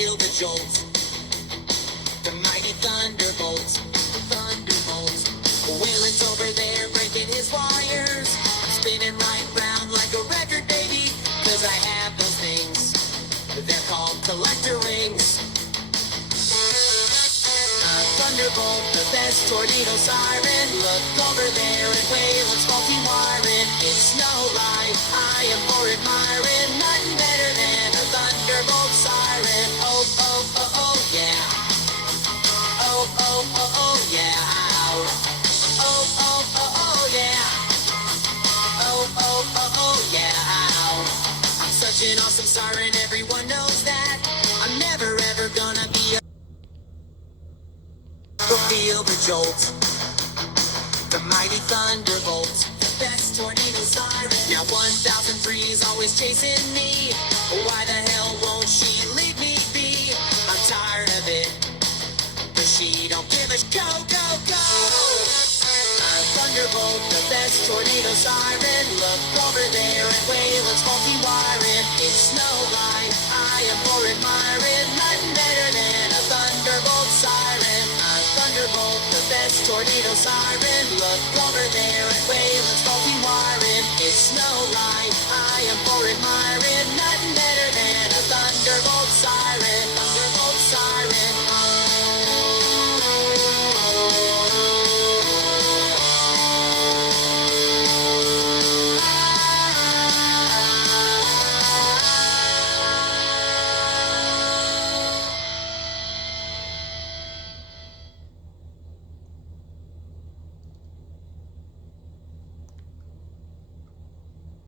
feel the jolt. The mighty thunderbolt. Thunderbolt. Waylon's over there breaking his wires. I'm spinning right round like a record, baby. Cause I have those things. They're called collector rings. Thunderbolt, the best tornado siren. Look over there at Waylon's faulty wiring. It's no lie, I am more admiring. Nothing better than a thunderbolt siren. Oh, oh, oh, oh, yeah. Oh, oh, oh, oh, yeah. Ow. Oh, oh, oh, oh, yeah. Oh, oh, oh, oh, yeah. Ow. I'm such an awesome siren, everyone knows that. I'm never ever gonna be a feel the jolt. The mighty thunderbolt. The best tornado siren. Now 1003's always chasing me. Why the hell won't she leave me be? I'm tired of it. But she don't give a go, go, go. Thunderbolt, the best tornado siren. Look over there at Waylon's faulty wiring. It's no lie, I am more admiring. Nothing better than a thunderbolt siren. Thunderbolt, the best tornado siren. Look over there at Waylon's faulty wiring. It's no lie, I am more admiring. Nothing better than a thunderbolt siren.